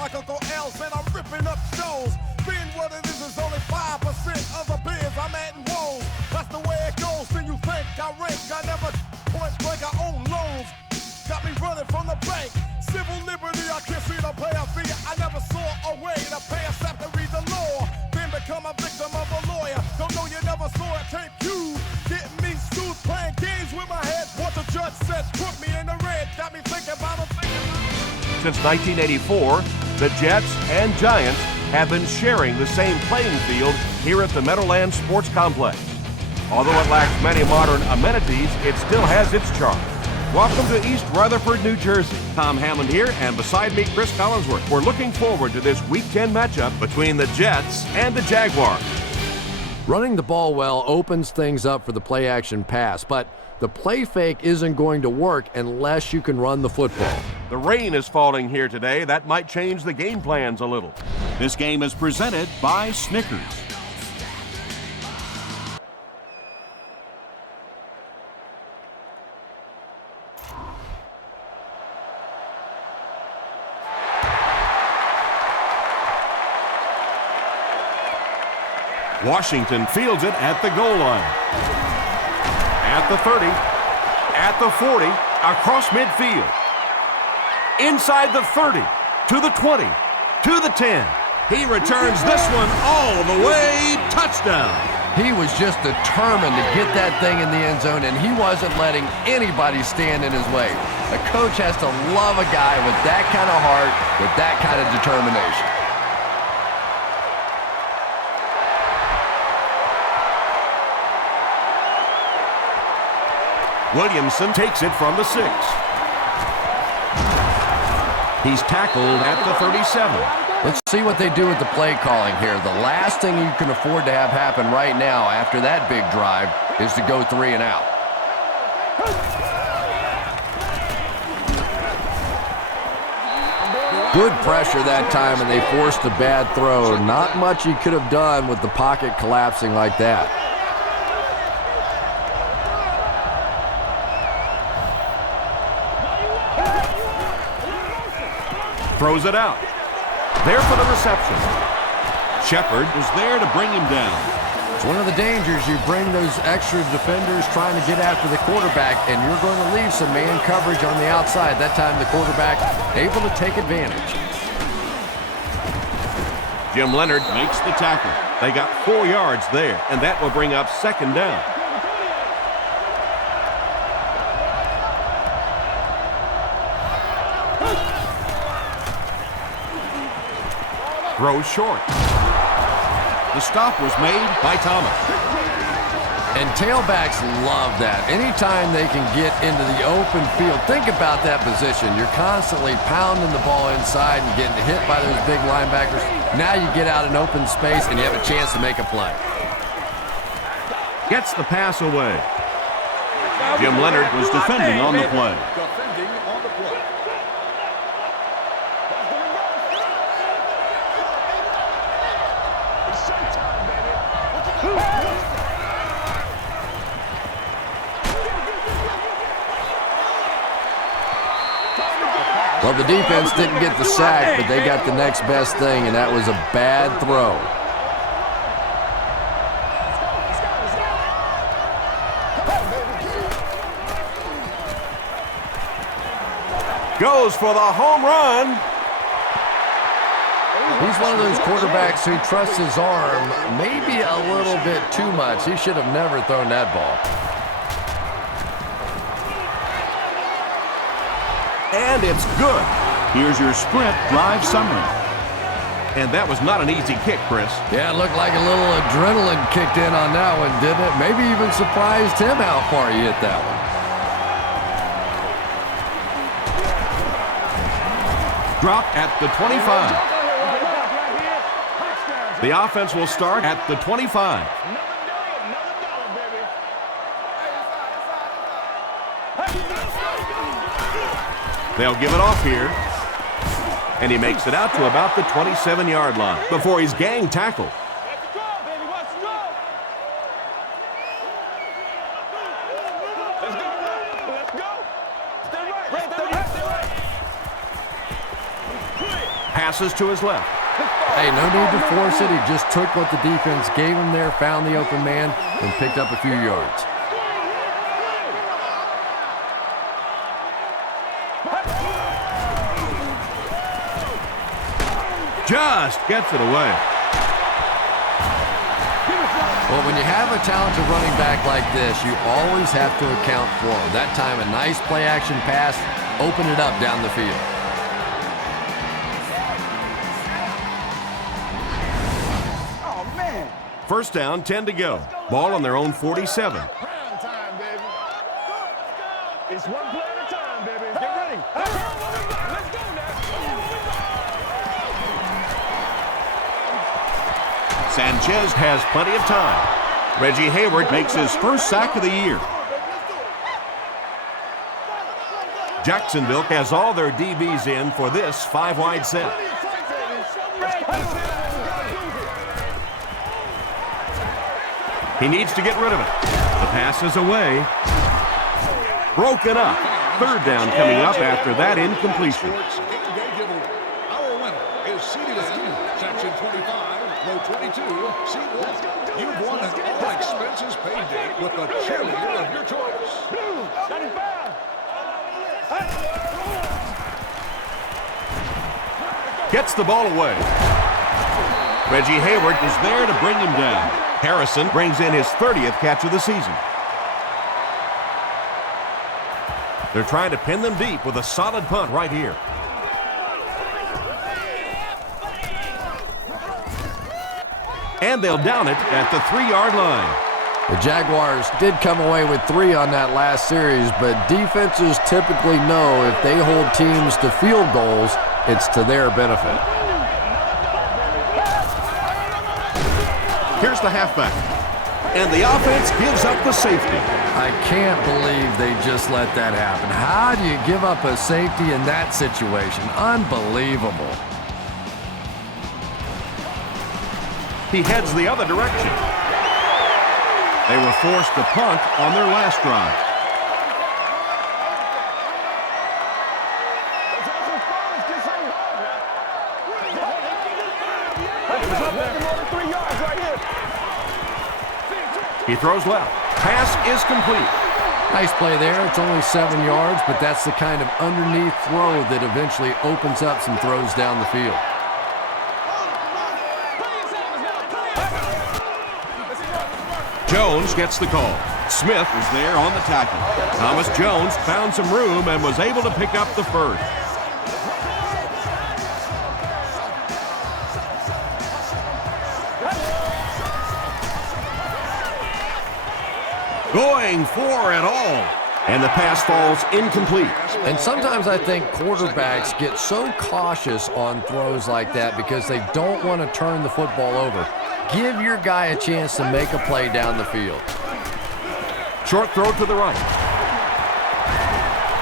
like Uncle L's, and I'm ripping up shows. Being what it is only 5% of the biz I'm at in woes. That's the way it goes. Then you think I rank. I never point blank, I own loans. Got me running from the bank. Civil liberty, I can't see the pay a fee. I never saw a way to pay a step to read the law. Then become a victim of a lawyer. Don't know you never saw it. Tape you getting me sued, playing games with my head. What the judge said put me in the red. Got me thinking about it. Since 1984, the Jets and Giants have been sharing the same playing field here at the Meadowlands Sports Complex. Although it lacks many modern amenities, it still has its charm. Welcome to East Rutherford, New Jersey. Tom Hammond here, and beside me, Chris Collinsworth. We're looking forward to this Week 10 matchup between the Jets and the Jaguars. Running the ball well opens things up for the play-action pass, but the play fake isn't going to work unless you can run the football. The rain is falling here today. That might change the game plans a little. This game is presented by Snickers. Washington fields it at the goal line. At the 30, at the 40, across midfield. Inside the 30, to the 20, to the 10. He returns this one all the way, touchdown. He was just determined to get that thing in the end zone, and he wasn't letting anybody stand in his way. A coach has to love a guy with that kind of heart, with that kind of determination. Williamson takes it from the 6. He's tackled at the 37. Let's see what they do with the play calling here. The last thing you can afford to have happen right now after that big drive is to go 3 and out. Good pressure that time, and they forced a bad throw. Not much he could have done with the pocket collapsing like that. Throws it out. There for the reception. Shepard was there to bring him down. It's one of the dangers. You bring those extra defenders trying to get after the quarterback, and you're going to leave some man coverage on the outside. That time the quarterback able to take advantage. Jim Leonard makes the tackle. They got 4 yards there, and that will bring up 2nd down. Throws short. The stop was made by Thomas. And tailbacks love that. Anytime they can get into the open field, think about that position. You're constantly pounding the ball inside and getting hit by those big linebackers. Now you get out in open space and you have a chance to make a play. Gets the pass away. Jim Leonard was defending on the play. Well, the defense didn't get the sack, but they got the next best thing, and that was a bad throw. Goes for the home run. He's one of those quarterbacks who trusts his arm maybe a little bit too much. He should have never thrown that ball. And it's good. Here's your sprint drive summary. And that was not an easy kick, Chris. Yeah, it looked like a little adrenaline kicked in on that one, didn't it? Maybe even surprised him how far he hit that one. Drop at the 25. The offense will start at the 25. They'll give it off here. And he makes it out to about the 27-yard line before he's gang tackled. passes to his left. Hey, no need to force it. He just took what the defense gave him there, found the open man, and picked up a few yards. Just gets it away. Well, when you have a talented running back like this, you always have to account for him. That time, a nice play-action pass opened it up down the field. Oh, man. First down, 10 to go. Ball on their own 47. Prime time, baby. It's one play at a time, baby. Get ready. Let's go now. Sanchez has plenty of time. Reggie Hayward makes his first sack of the year. Jacksonville has all their DBs in for this 5-wide set. He needs to get rid of it. The pass is away. Broken up. Third down coming up after that incompletion. Our winner is seated in section 25, row 22, seat 1. You've won an all-expenses paid date with the cheerleader of your choice. Gets the ball away. Reggie Hayward is there to bring him down. Harrison brings in his 30th catch of the season. They're trying to pin them deep with a solid punt right here. And they'll down it at the 3-yard line. The Jaguars did come away with 3 on that last series, but defenses typically know if they hold teams to field goals, it's to their benefit. Here's the halfback. And the offense gives up the safety. I can't believe they just let that happen. How do you give up a safety in that situation? Unbelievable. He heads the other direction. They were forced to punt on their last drive. He throws left. Pass is complete. Nice play there. It's only 7 yards, but that's the kind of underneath throw that eventually opens up some throws down the field. Jones gets the call. Smith was there on the tackle. Thomas Jones found some room and was able to pick up the first. Going for it all. And the pass falls incomplete. And sometimes I think quarterbacks get so cautious on throws like that because they don't want to turn the football over. Give your guy a chance to make a play down the field. Short throw to the right.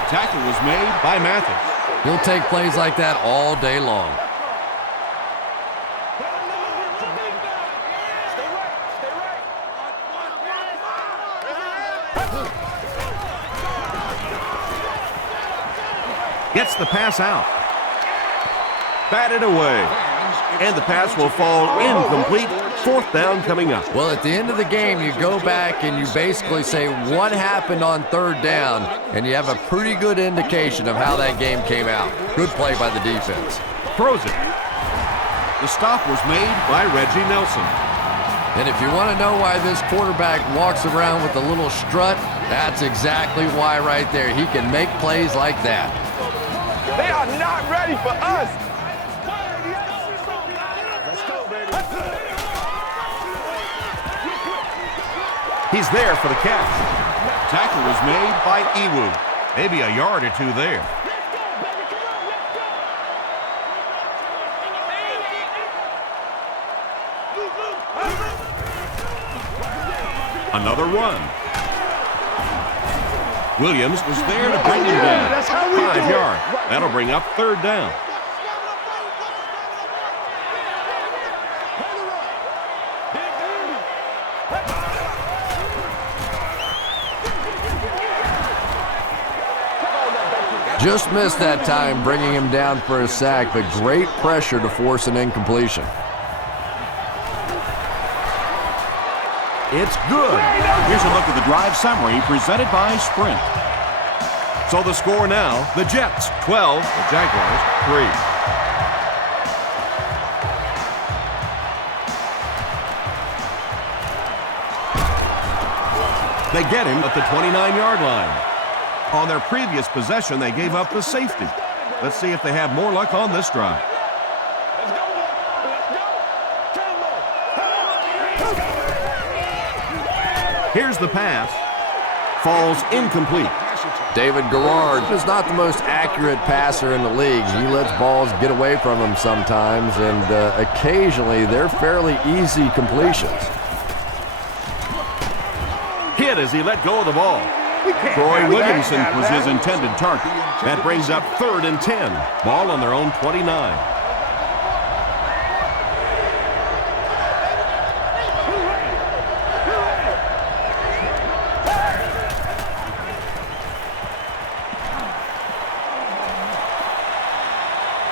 Tackle was made by Mathis. He'll take plays like that all day long. Gets the pass out. Batted away. And the pass will fall incomplete. Fourth down coming up. Well, at the end of the game, you go back and you basically say what happened on third down, and you have a pretty good indication of how that game came out. Good play by the defense. Throws it. The stop was made by Reggie Nelson. And if you want to know why this quarterback walks around with a little strut, that's exactly why right there. He can make plays like that. They are not ready for us. He's there for the catch. Tackle was made by Ewu. Maybe a yard or two there. Another run. Williams was there to bring him down. 5 yards. That'll bring up third down. Just missed that time, bringing him down for a sack, but great pressure to force an incompletion. It's good. Here's a look at the drive summary presented by Sprint. So the score now, the Jets 12, the Jaguars 3. They get him at the 29-yard line. On their previous possession, they gave up the safety. Let's see if they have more luck on this drive. Here's the pass. Falls incomplete. David Garrard is not the most accurate passer in the league. He lets balls get away from him sometimes, and occasionally they're fairly easy completions. Hit as he let go of the ball. Troy Williamson was his intended target. That brings up 3rd and 10. Ball on their own 29.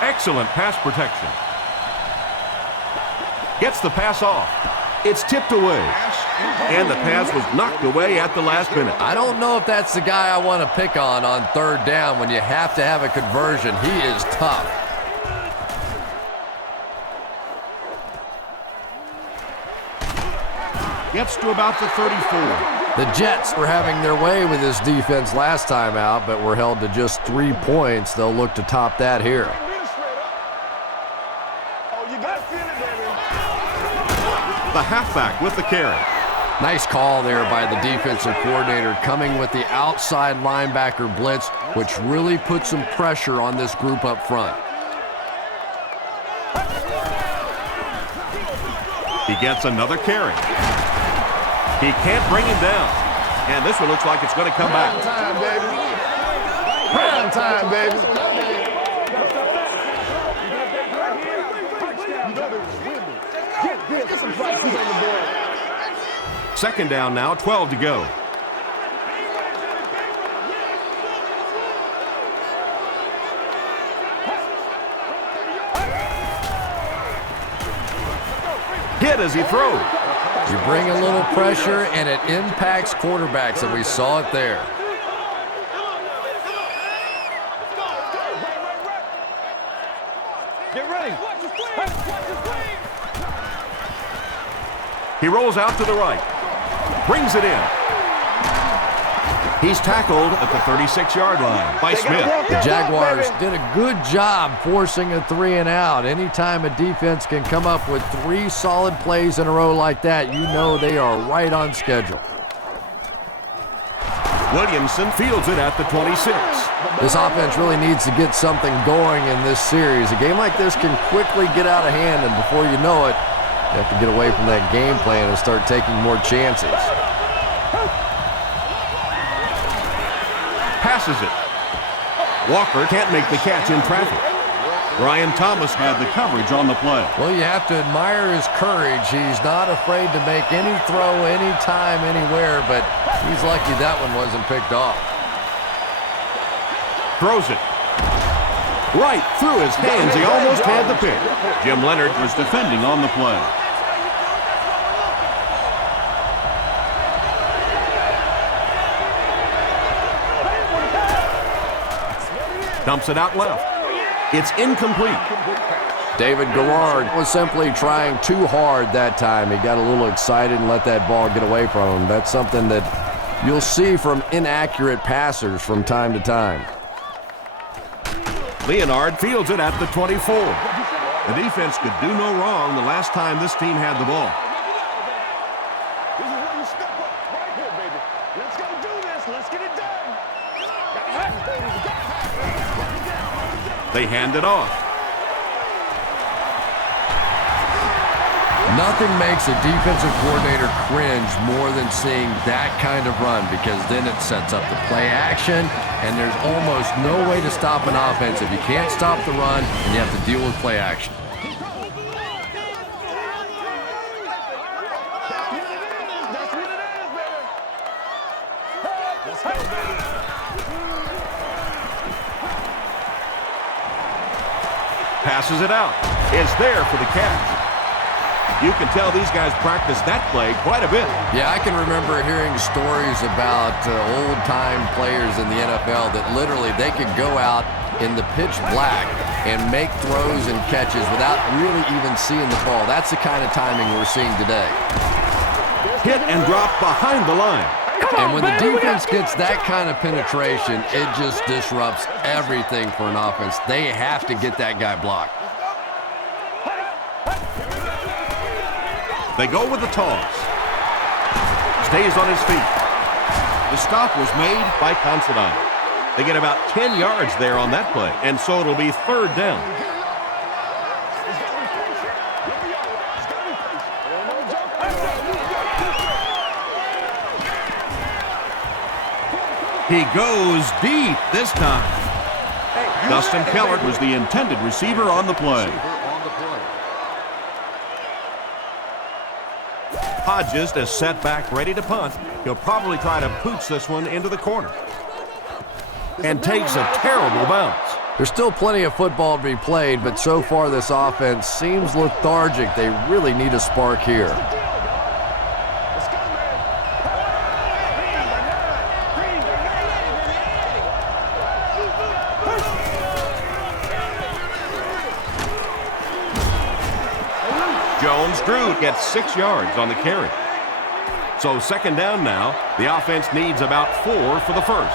Excellent pass protection. Gets the pass off. It's tipped away. And the pass was knocked away at the last minute. I don't know if that's the guy I want to pick on 3rd down when you have to have a conversion. He is tough. Gets to about the 34. The Jets were having their way with this defense last time out, but were held to just 3 points. They'll look to top that here. The halfback with the carry. Nice call there by the defensive coordinator, coming with the outside linebacker blitz, which really put some pressure on this group up front. He gets another carry. He can't bring him down. And this one looks like it's going to come back. Prime time, baby. Get some practice on the board. 2nd down now, 12 to go. Hit as he throws. You bring a little pressure, and it impacts quarterbacks, and we saw it there. Get ready. He rolls out to the right. Brings it in. He's tackled at the 36-yard line by Smith. The Jaguars did a good job forcing a 3-and-out. Anytime a defense can come up with 3 solid plays in a row like that, you know they are right on schedule. Williamson fields it at the 26. This offense really needs to get something going in this series. A game like this can quickly get out of hand, and before you know it, you have to get away from that game plan and start taking more chances. Passes it. Walker can't make the catch in traffic. Brian Thomas had the coverage on the play. Well, you have to admire his courage. He's not afraid to make any throw, anytime, anywhere, but he's lucky that one wasn't picked off. Throws it. Right through his hands. He almost had the pick. Jim Leonard was defending on the play. Dumps it out left. It's incomplete. David Garrard was simply trying too hard that time. He got a little excited and let that ball get away from him. That's something that you'll see from inaccurate passers from time to time. Leonard fields it at the 24. The defense could do no wrong the last time this team had the ball. This is where you step up right here, baby. Let's go do this. Let's get it done. They hand it off. Nothing makes a defensive coordinator cringe more than seeing that kind of run, because then it sets up the play action, and there's almost no way to stop an offense if you can't stop the run and you have to deal with play action. passes it out. Is there for the catch. You can tell these guys practice that play quite a bit. Yeah, I can remember hearing stories about old-time players in the NFL that literally they could go out in the pitch black and make throws and catches without really even seeing the ball. That's the kind of timing we're seeing today. Hit and drop behind the line. And when the defense gets that kind of penetration, it just disrupts everything for an offense. They have to get that guy blocked. They go with the toss. Stays on his feet. The stop was made by Considine. They get about 10 yards there on that play, and so it'll be third down. He goes deep this time. Dustin Kellert was the intended receiver on the play. Hodges is set back, ready to punt. He'll probably try to pooch this one into the corner. And takes a terrible bounce. There's still plenty of football to be played, but so far this offense seems lethargic. They really need a spark here. Jones-Drew gets 6 yards on the carry. So second down now. The offense needs about 4 for the first.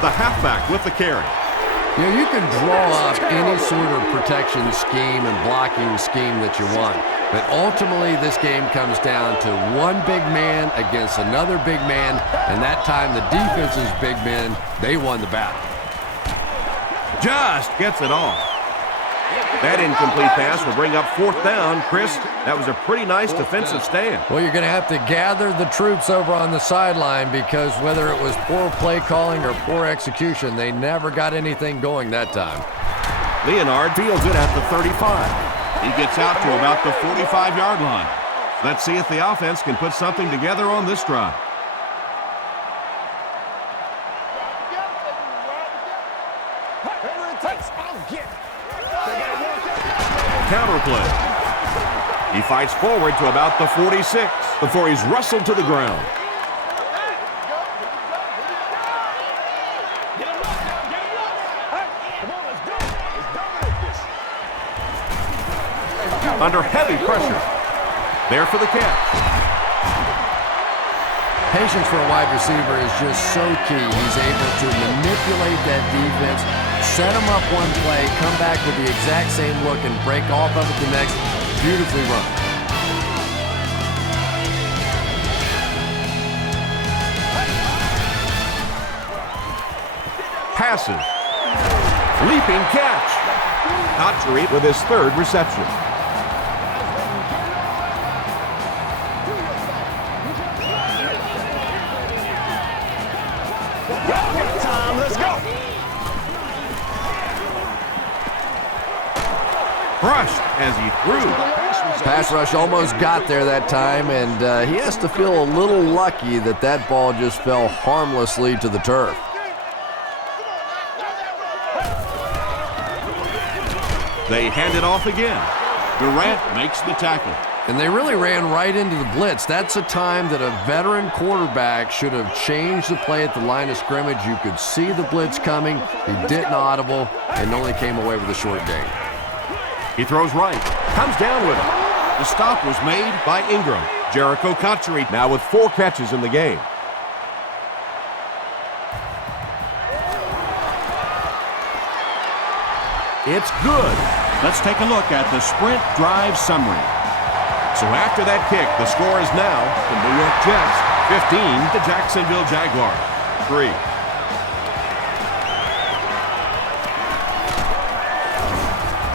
The halfback with the carry. You know, you can draw up any sort of protection scheme and blocking scheme that you want. But ultimately, this game comes down to one big man against another big man. And that time, the defense's big men, they won the battle. Just gets it off. That incomplete pass will bring up fourth down. Chris, that was a pretty nice defensive stand. Well, you're going to have to gather the troops over on the sideline because whether it was poor play calling or poor execution, they never got anything going that time. Leonard fields it at the 35. He gets out to about the 45-yard line. Let's see if the offense can put something together on this drive. Counter play. He fights forward to about the 46 before he's wrestled to the ground. Under heavy pressure. There for the catch. Patience for a wide receiver is just so key. He's able to manipulate that defense, set them up one play, come back with the exact same look, and break off of it the next. Beautifully run. Passes. Leaping catch. Cotchery with his third reception. Crushed as he threw. Pass rush almost got there that time, and he has to feel a little lucky that that ball just fell harmlessly to the turf. They hand it off again. Durant makes the tackle. And they really ran right into the blitz. That's a time that a veteran quarterback should have changed the play at the line of scrimmage. You could see the blitz coming. He didn't audible and only came away with a short gain. He throws right. Comes down with it. The stop was made by Ingram. Jericho Cotchery now with 4 catches in the game. It's good. Let's take a look at the sprint drive summary. So after that kick, the score is now the New York Jets 15 to Jacksonville Jaguars 3.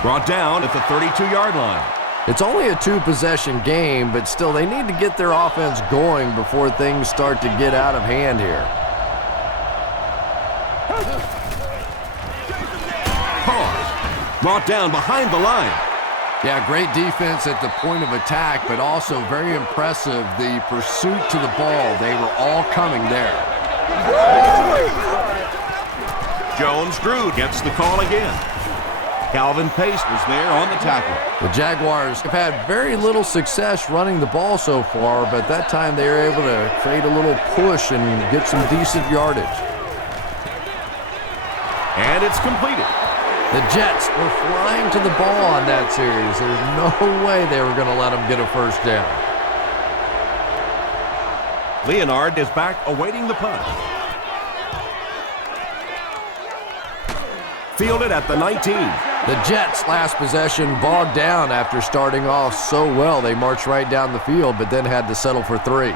Brought down at the 32-yard line. It's only a 2-possession game, but still they need to get their offense going before things start to get out of hand here. Pause. Brought down behind the line. Yeah, great defense at the point of attack, but also very impressive the pursuit to the ball. They were all coming there. Jones Drew gets the call again. Calvin Pace was there on the tackle. The Jaguars have had very little success running the ball so far, but that time they were able to create a little push and get some decent yardage. And it's completed. The Jets were flying to the ball on that series. There's no way they were going to let them get a first down. Leonard is back awaiting the punt. Fielded at the 19. The Jets' last possession bogged down after starting off so well. They marched right down the field, but then had to settle for 3.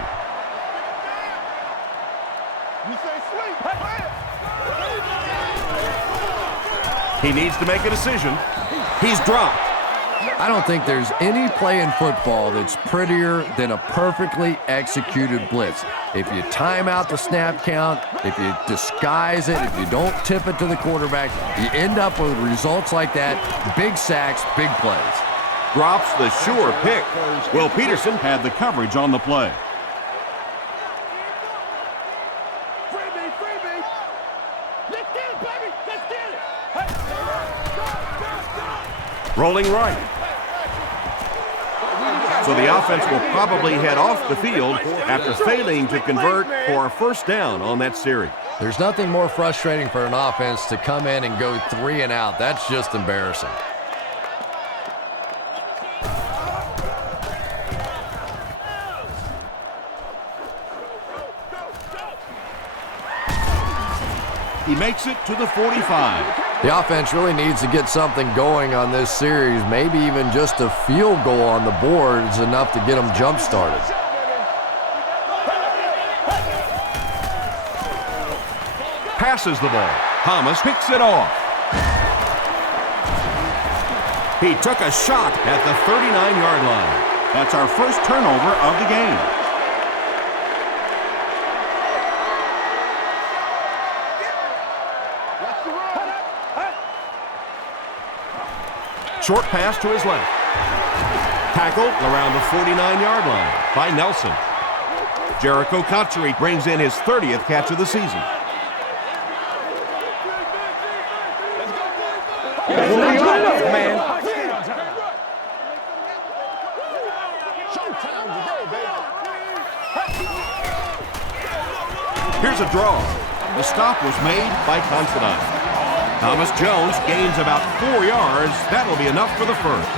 He needs to make a decision. He's dropped. I don't think there's any play in football that's prettier than a perfectly executed blitz. If you time out the snap count, if you disguise it, if you don't tip it to the quarterback, you end up with results like that. Big sacks, big plays. Drops the sure pick. Will Peterson had the coverage on the play. Rolling right. So the offense will probably head off the field after failing to convert for a first down on that series. There's nothing more frustrating for an offense to come in and go 3 and out. That's just embarrassing. He makes it to the 45. The offense really needs to get something going on this series. Maybe even just a field goal on the board is enough to get them jump-started. Passes the ball. Thomas picks it off. He took a shot at the 39-yard line. That's our first turnover of the game. Short pass to his left. Tackled around the 49-yard line by Nelson. Jericho Cotchery brings in his 30th catch of the season. Here's a draw. The stop was made by Considine. Thomas Jones gains about 4 yards. That'll be enough for the first.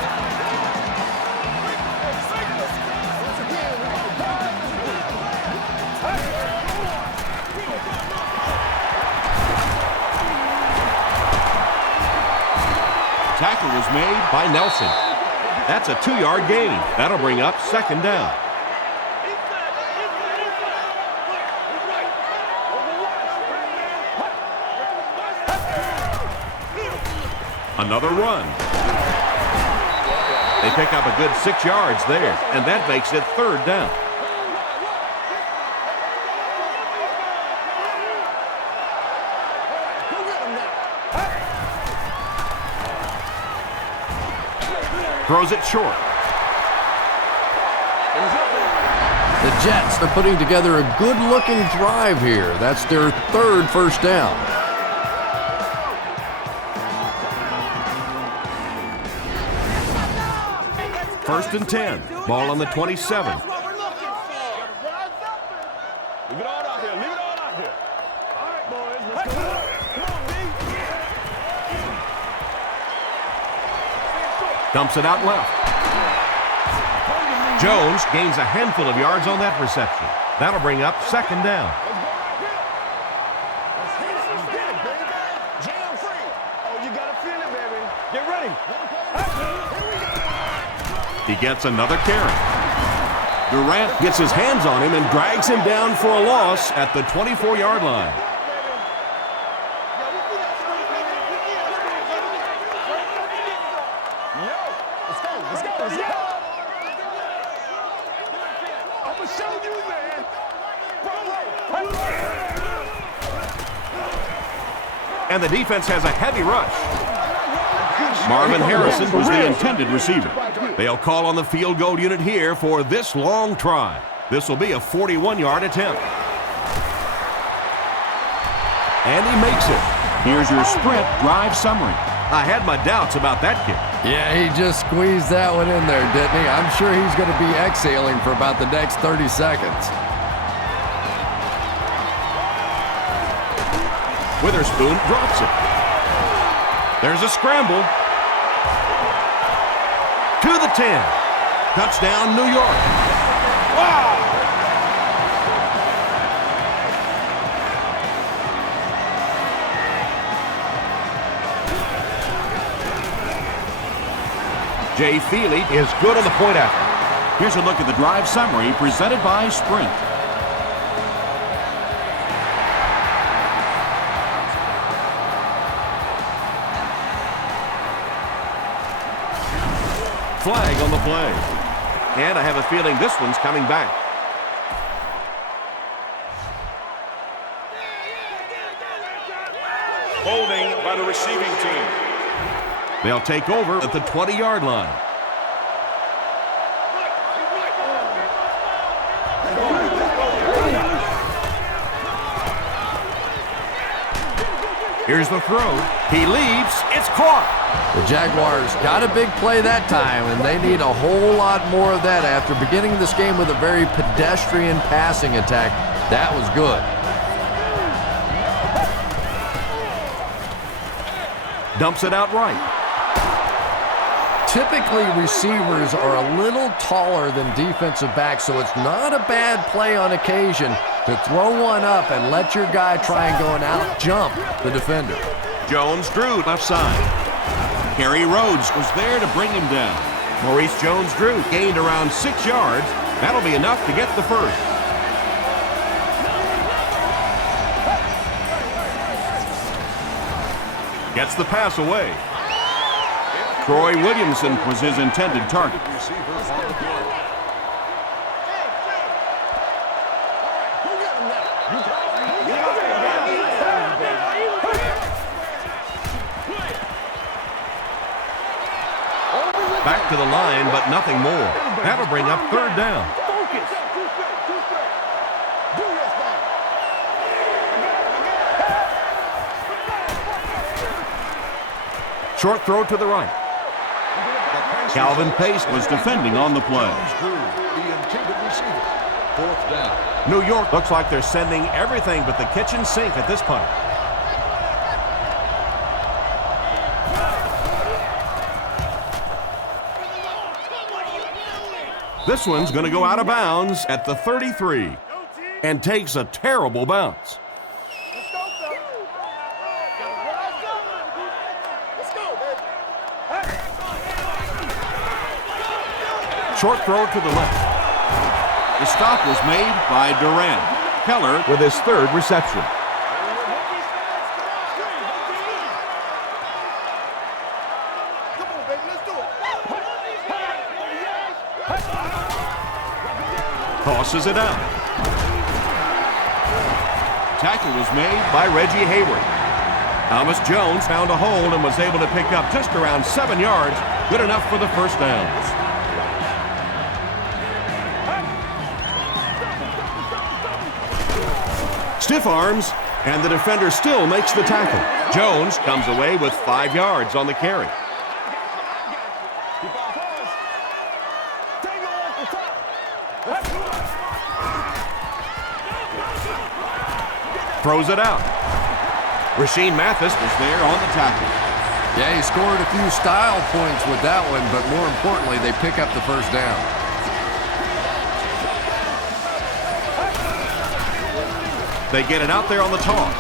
Tackle was made by Nelson. That's a 2-yard gain. That'll bring up second down. Another run. They pick up a good 6 yards there, and that makes it third down. Throws it short. The Jets are putting together a good-looking drive here. That's their 3rd first down. First and 10. Ball on the 27. Leave it all out here. Leave it all out here. All right, boys. Let's go. Come on, D. Dumps it out left. Jones gains a handful of yards on that reception. That'll bring up second down. Jam free. Oh, you gotta feel it, baby. Get ready. He gets another carry. Durant gets his hands on him and drags him down for a loss at the 24-yard line. I'm gonna show you, man. And the defense has a heavy rush. Marvin Harrison was the intended receiver. They'll call on the field goal unit here for this long try. This will be a 41-yard attempt. And he makes it. Here's your sprint drive summary. I had my doubts about that kick. Yeah, he just squeezed that one in there, didn't he? I'm sure he's going to be exhaling for about the next 30 seconds. Witherspoon drops it. There's a scramble. To the 10. Touchdown, New York. Wow! Jay Feely is good on the point after. Here's a look at the drive summary presented by Sprint. Flag on the play. And I have a feeling this one's coming back. Holding by the receiving team. They'll take over at the 20-yard line. Here's the throw. He leaps. It's caught. The Jaguars got a big play that time, and they need a whole lot more of that after beginning this game with a very pedestrian passing attack. That was good. Dumps it out right. Typically, receivers are a little taller than defensive backs, so it's not a bad play on occasion to throw one up and let your guy try and go and out-jump the defender. Jones-Drew left side. Kerry Rhodes was there to bring him down. Maurice Jones-Drew gained around 6 yards. That'll be enough to get the first. Gets the pass away. Troy Williamson was his intended target. Back to the line, but nothing more. That'll bring up third down. Short throw to the right. Calvin Pace was defending on the play. New York looks like they're sending everything but the kitchen sink at this point. This one's going to go out of bounds at the 33 and takes a terrible bounce. Short throw to the left. The stop was made by Durant. Keller with his third reception. Tosses it out. Tackle was made by Reggie Hayward. Thomas Jones found a hold and was able to pick up just around 7 yards. Good enough for the first down. Stiff arms, and the defender still makes the tackle. Jones comes away with 5 yards on the carry. Throws it out. Rashean Mathis was there on the tackle. Yeah, he scored a few style points with that one, but more importantly, they pick up the first down. They get it out there on the toss.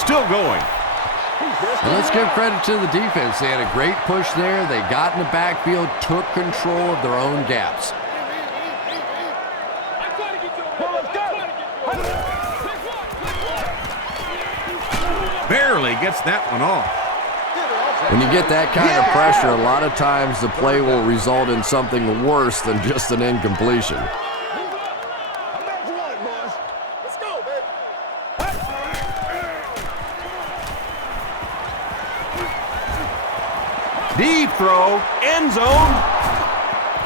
Still going. And let's give credit to the defense. They had a great push there. They got in the backfield, took control of their own gaps. Barely gets that one off. When you get that kind of pressure, a lot of times the play will result in something worse than just an incompletion. Deep throw, end zone.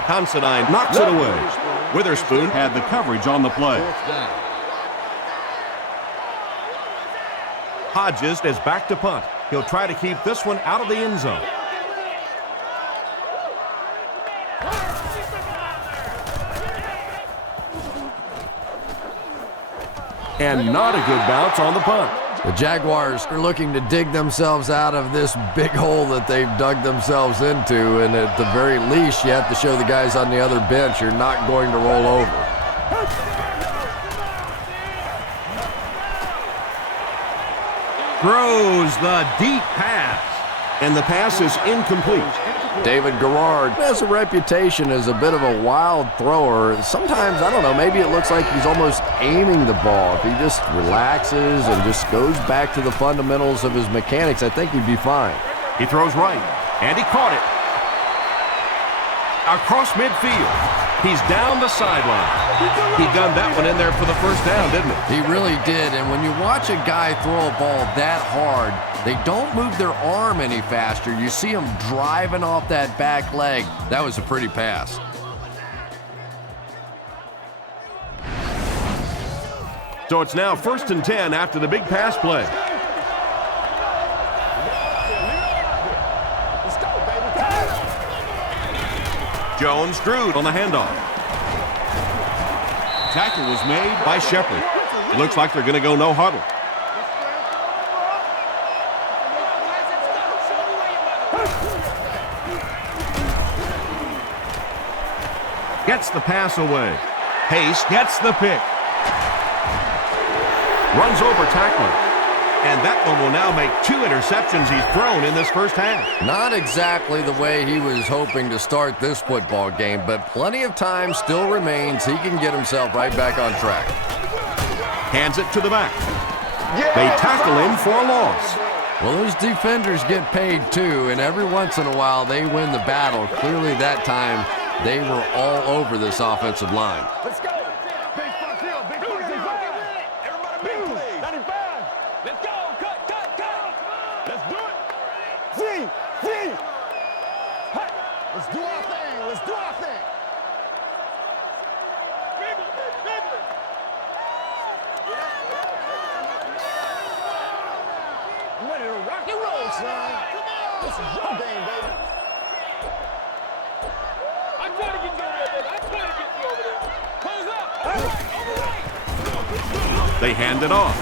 Considine knocks it away. Witherspoon had the coverage on the play. Hodges is back to punt. He'll try to keep this one out of the end zone. And not a good bounce on the punt. The Jaguars are looking to dig themselves out of this big hole that they've dug themselves into, and at the very least, you have to show the guys on the other bench you're not going to roll over. Throws the deep pass, and the pass is incomplete. David Garrard has a reputation as a bit of a wild thrower. Sometimes, I don't know, maybe it looks like he's almost aiming the ball. If he just relaxes and just goes back to the fundamentals of his mechanics, I think he'd be fine. He throws right, and he caught it. Across midfield. He's down the sideline. He gunned that one in there for the first down, didn't he? He really did, and when you watch a guy throw a ball that hard, they don't move their arm any faster. You see them driving off that back leg. That was a pretty pass. So it's now 1st and 10 after the big pass play. Jones drew on the handoff. Tackle was made by Shepard. It looks like they're going to go no huddle. Gets the pass away. Pace gets the pick. Runs over tackler. And that one will now make 2 interceptions he's thrown in this first half. Not exactly the way he was hoping to start this football game, but plenty of time still remains. He can get himself right back on track. Hands it to the back. They tackle him for a loss. Well, those defenders get paid too, and every once in a while they win the battle. Clearly that time they were all over this offensive line. Let's go. Big front field. Big front field. Everybody big play. 95. Let's go. Cut. Let's do it. See. Let's do our thing. I'm ready to rock and roll, son. This is your game, baby. I'm trying to get you over there. Close up. They hand it off.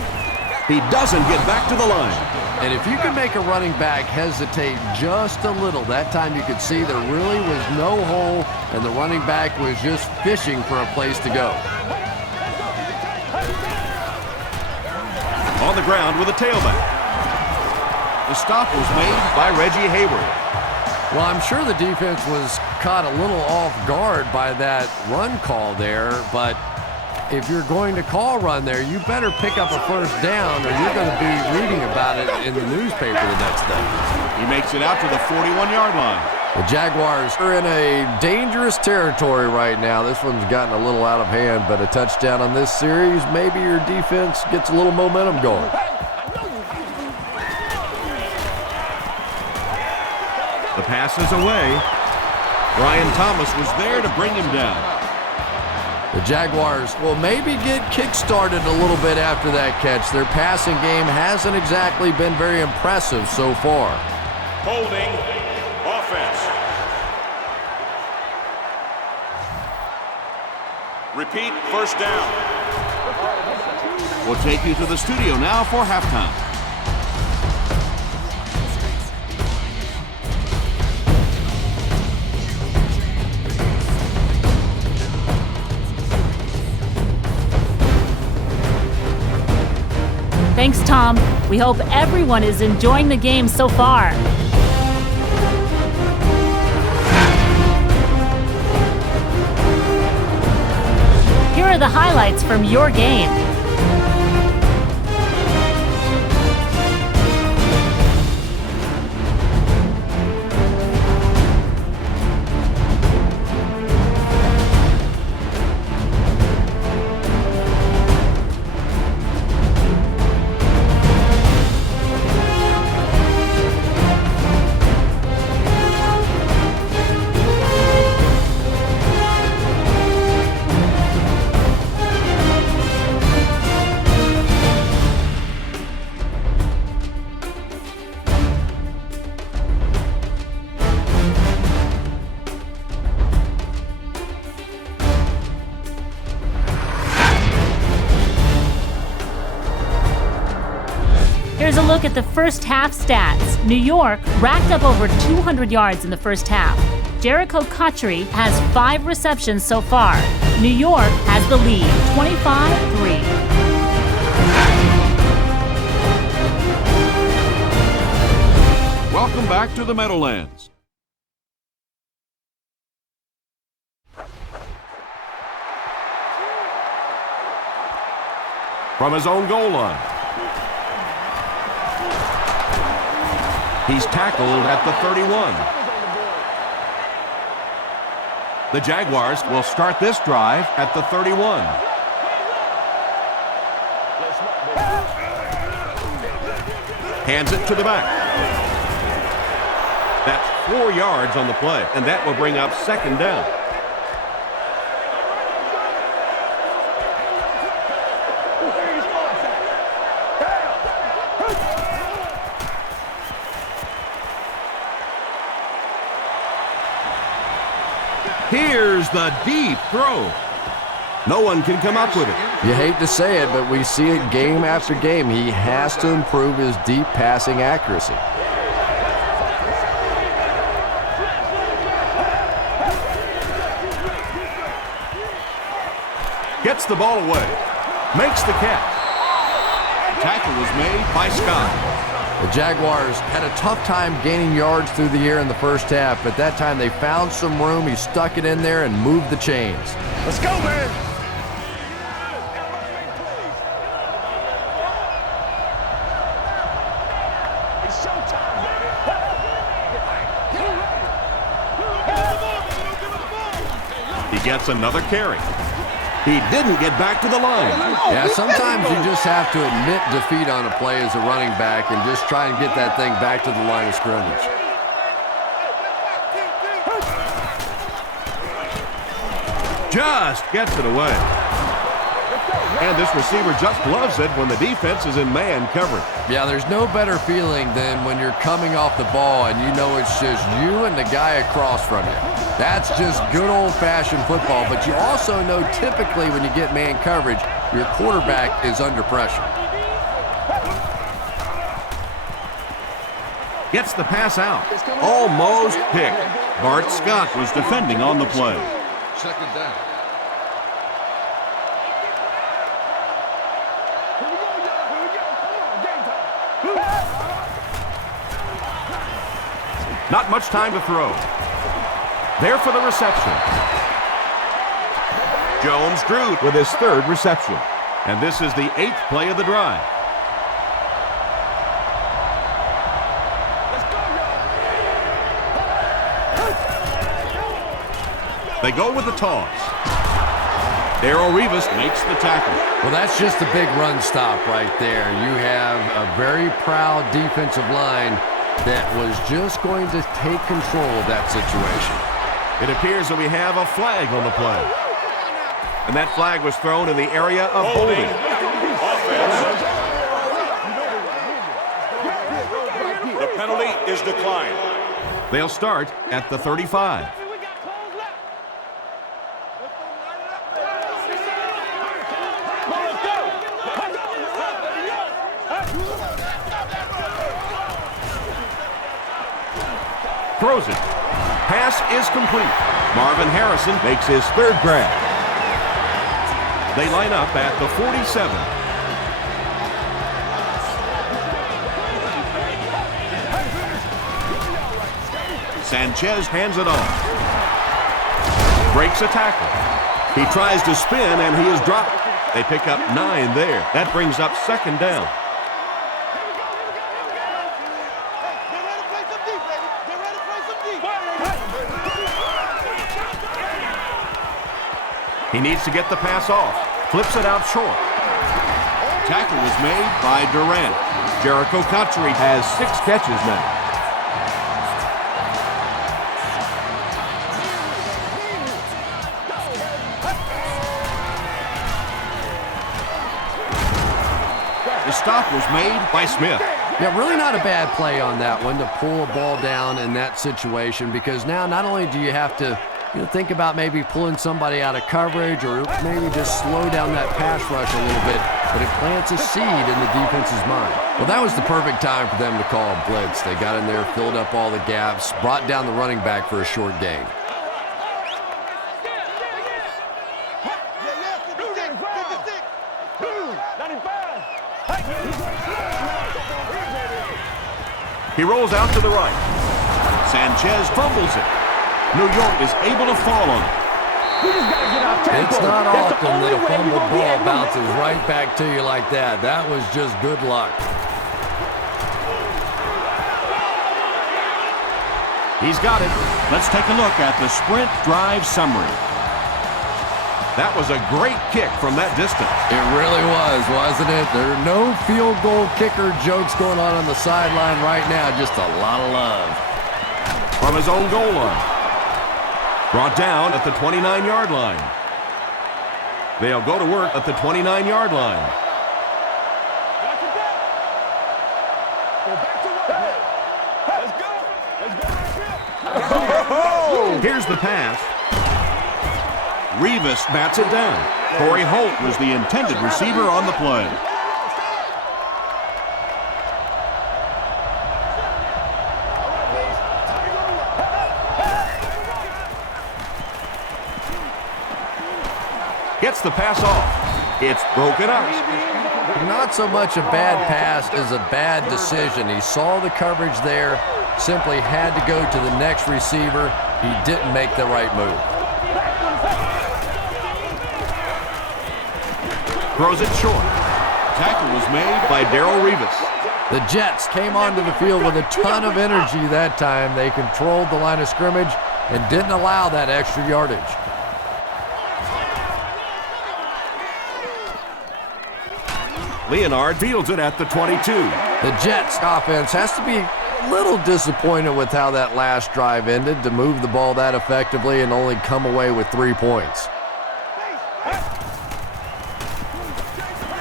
He doesn't get back to the line. And if you can make a running back hesitate just a little, that time you could see there really was no hole, and the running back was just fishing for a place to go. On the ground with a tailback. The stop was made by Reggie Hayward. Well, I'm sure the defense was caught a little off guard by that run call there, but if you're going to call run there, you better pick up a first down or you're going to be reading about it in the newspaper the next day. He makes it out to the 41-yard line. The Jaguars are in a dangerous territory right now. This one's gotten a little out of hand, but a touchdown on this series, maybe your defense gets a little momentum going. The pass is away. Brian Thomas was there to bring him down. The Jaguars will maybe get kick-started a little bit after that catch. Their passing game hasn't exactly been very impressive so far. Holding offense. Repeat, first down. We'll take you to the studio now for halftime. Thanks, Tom. We hope everyone is enjoying the game so far. Here are the highlights from your game. Here's a look at the first half stats. New York racked up over 200 yards in the first half. Jericho Cotchery has 5 receptions so far. New York has the lead, 25-3. Welcome back to the Meadowlands. From his own goal line. He's tackled at the 31. The Jaguars will start this drive at the 31. Hands it to the back. That's 4 yards on the play, and that will bring up second down. Here's the deep throw. No one can come up with it. You hate to say it, but we see it game after game. He has to improve his deep passing accuracy. Gets the ball away. Makes the catch. Tackle was made by Scott. The Jaguars had a tough time gaining yards through the air in the first half, but that time they found some room. He stuck it in there and moved the chains. Let's go, man. It's showtime, He gets another carry. He didn't get back to the line. Yeah, sometimes you just have to admit defeat on a play as a running back and just try and get that thing back to the line of scrimmage. Just gets it away. And this receiver just loves it when the defense is in man coverage. Yeah, there's no better feeling than when you're coming off the ball and you know it's just you and the guy across from you. That's just good old-fashioned football, but you also know typically when you get man coverage, your quarterback is under pressure. Gets the pass out. Almost picked. Bart Scott was defending on the play. Second down. Not much time to throw. There for the reception. Jones drew with his 3rd reception. And this is the 8th play of the drive. They go with the toss. Darrell Rivas makes the tackle. Well, that's just a big run stop right there. You have a very proud defensive line that was just going to take control of that situation. It appears that we have a flag on the play. And that flag was thrown in the area of holding. The penalty is declined. They'll start at the 35. Throws it. Pass is complete. Marvin Harrison makes his 3rd grab. They line up at the 47. Sanchez hands it off. Breaks a tackle. He tries to spin and he is dropped. They pick up 9 there. That brings up second down. He needs to get the pass off. Flips it out short. Tackle was made by Durant. Jericho Cotchery has 6 catches now. The stop was made by Smith. Yeah, really not a bad play on that one to pull a ball down in that situation, because now not only do you have to think about maybe pulling somebody out of coverage or maybe just slow down that pass rush a little bit, but it plants a seed in the defense's mind. Well, that was the perfect time for them to call a blitz. They got in there, filled up all the gaps, brought down the running back for a short gain. He rolls out to the right. Sanchez fumbles it. New York is able to fall on it. It's not often that a fumbled ball bounces right back to you like that. That was just good luck. He's got it. Let's take a look at the sprint drive summary. That was a great kick from that distance. It really was, wasn't it? There are no field goal kicker jokes going on the sideline right now. Just a lot of love. From his own goal line. Brought down at the 29-yard line. They'll go to work at the 29-yard line. Here's the pass. Revis bats it down. Corey Holt was the intended receiver on the play. Gets the pass off. It's broken up. Not so much a bad pass as a bad decision. He saw the coverage there, simply had to go to the next receiver. He didn't make the right move. Throws it short. Tackle was made by Darrell Revis. The Jets came onto the field with a ton of energy that time. They controlled the line of scrimmage and didn't allow that extra yardage. Leonard fields it at the 22. The Jets offense has to be a little disappointed with how that last drive ended to move the ball that effectively and only come away with 3 points.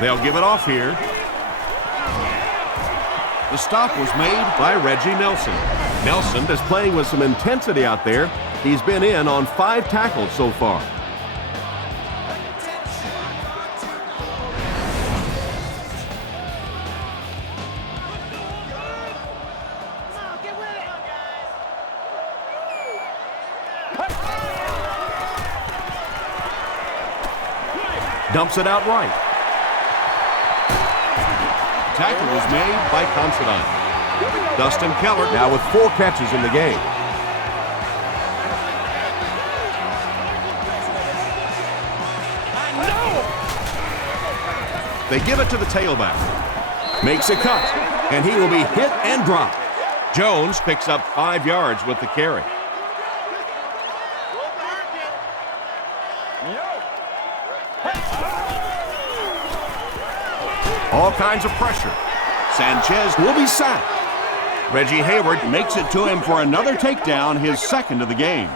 They'll give it off here. The stop was made by Reggie Nelson. Nelson is playing with some intensity out there. He's been in on 5 tackles so far. Dumps it out right. Tackle was made by Considine. Dustin Keller now with 4 catches in the game. They give it to the tailback. Makes a cut, and he will be hit and dropped. Jones picks up 5 yards with the carry. All kinds of pressure. Sanchez will be sacked. Reggie Hayward makes it to him for another takedown, his second of the game.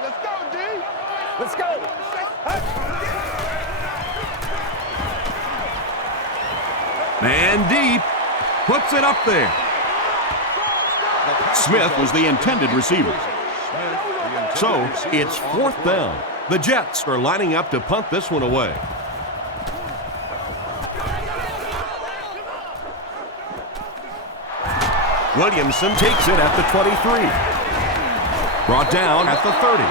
Let's go, D. Let's go. Man deep. Puts it up there. Smith was the intended receiver. So it's 4th down. The Jets are lining up to punt this one away. Williamson takes it at the 23. Brought down at the 30.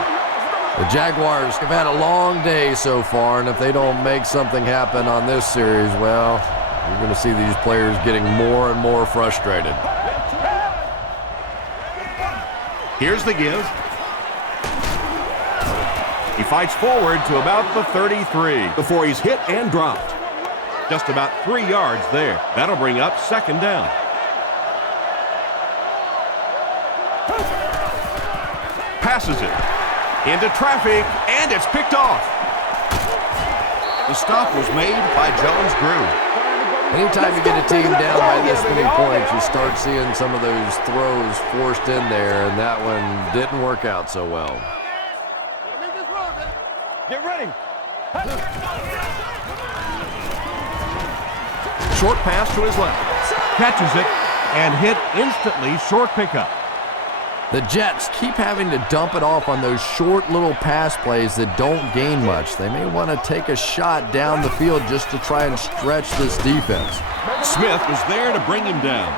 The Jaguars have had a long day so far, and if they don't make something happen on this series, well, you're going to see these players getting more and more frustrated. Here's the give. He fights forward to about the 33 before he's hit and dropped. Just about 3 yards there. That'll bring up 2nd down. Passes it into traffic, and it's picked off. The stop was made by Jones-Drew. Anytime you get a team down by this many points, you start seeing some of those throws forced in there, and that one didn't work out so well. Get ready. Short pass to his left. Catches it and hit instantly. Short pickup. The Jets keep having to dump it off on those short little pass plays that don't gain much. They may want to take a shot down the field just to try and stretch this defense. Smith was there to bring him down.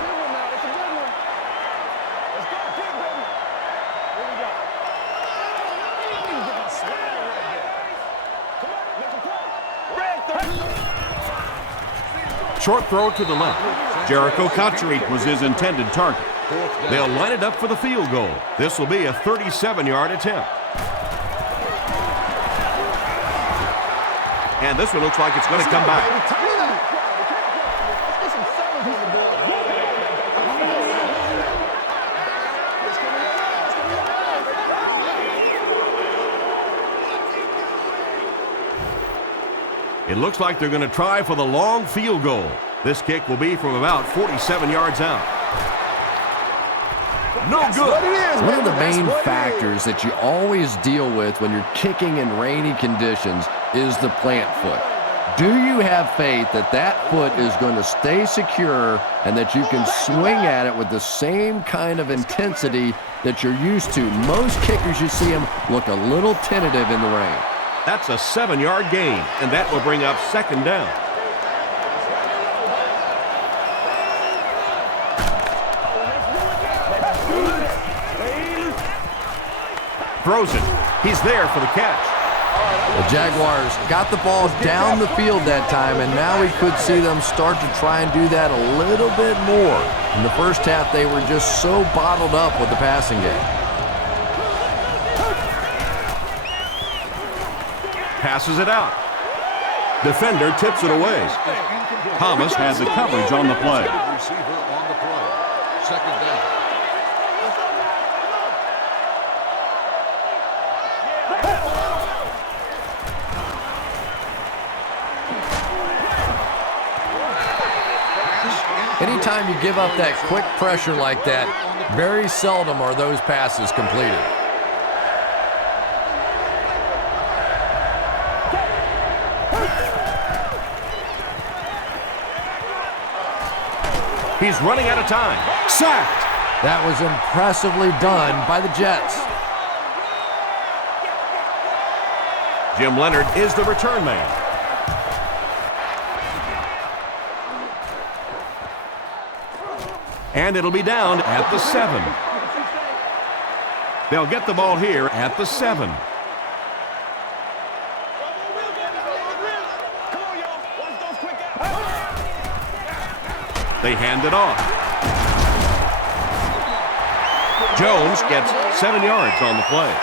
Short throw to the left. Jericho Cotchery was his intended target. They'll line it up for the field goal. This will be a 37-yard attempt. And this one looks like it's going to come back. It looks like they're going to try for the long field goal. This kick will be from about 47 yards out. No good. One of the main factors that you always deal with when you're kicking in rainy conditions is the plant foot. Do you have faith that that foot is going to stay secure and that you can swing at it with the same kind of intensity that you're used to? Most kickers, you see them look a little tentative in the rain. That's a 7-yard gain, and that will bring up second down. Throws it. He's there for the catch. The Jaguars got the ball down the field that time, and now we could see them start to try and do that a little bit more. In the first half, they were just so bottled up with the passing game. Passes it out. Defender tips it away. Thomas has the coverage on the play. Receiver on the play. Second down. Anytime you give up that quick pressure like that, very seldom are those passes completed. He's running out of time. Sacked. That was impressively done by the Jets. Jim Leonard is the return man. And it'll be down at the 7. They'll get the ball here at the 7. They hand it off. Jones gets 7 yards on the play.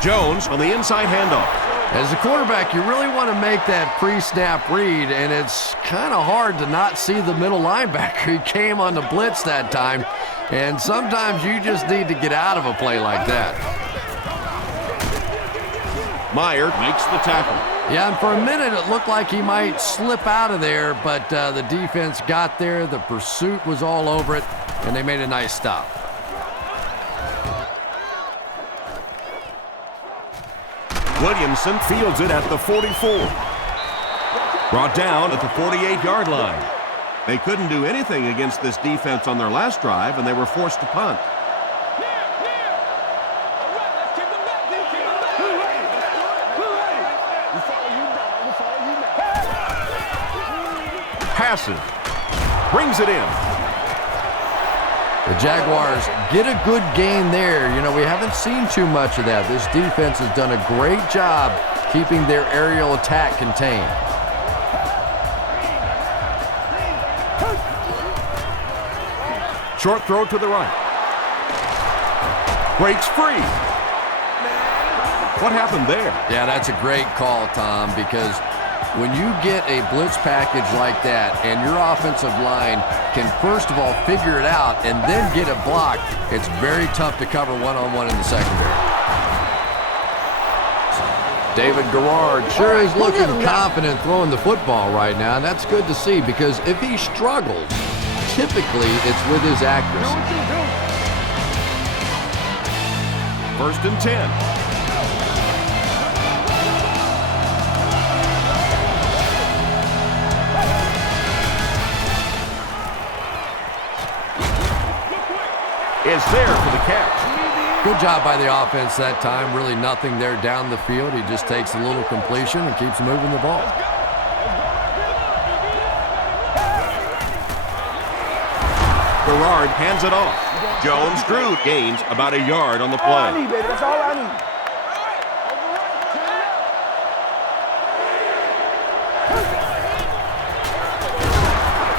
Jones on the inside handoff. As a quarterback, you really want to make that pre-snap read, and it's kind of hard to not see the middle linebacker. He came on the blitz that time, and sometimes you just need to get out of a play like that. Meyer makes the tackle. Yeah, and for a minute it looked like he might slip out of there, but the defense got there, the pursuit was all over it, and they made a nice stop. Williamson fields it at the 44. Brought down at the 48-yard line. They couldn't do anything against this defense on their last drive, and they were forced to punt. Passes. Brings it in. The Jaguars get a good gain there. You know, we haven't seen too much of that. This defense has done a great job keeping their aerial attack contained. Short throw to the right. Breaks free. What happened there? Yeah, that's a great call, Tom, because when you get a blitz package like that and your offensive line can first of all figure it out and then get it blocked, it's very tough to cover one-on-one in the secondary. David Garrard sure is looking confident throwing the football right now, and that's good to see because if he struggles, typically it's with his accuracy. 1st and 10. is there for the catch. Good job by the offense that time. Really nothing there down the field. He just takes a little completion and keeps moving the ball. Gerard hands it off. Jones-Drew gains about a yard on the play. All I need, baby. That's all I need.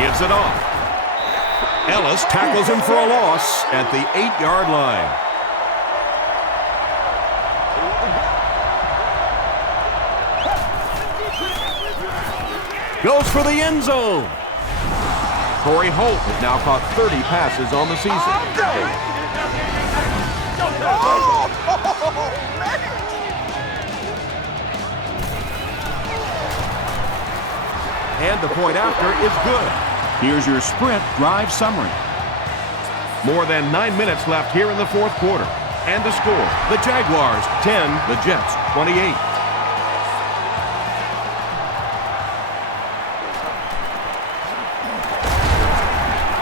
Gives it off. Ellis tackles him for a loss at the 8-yard line. Goes for the end zone. Torrey Holt has now caught 30 passes on the season. And the point after is good. Here's your sprint drive summary. More than 9 minutes left here in the fourth quarter. And the score, the Jaguars 10, the Jets 28.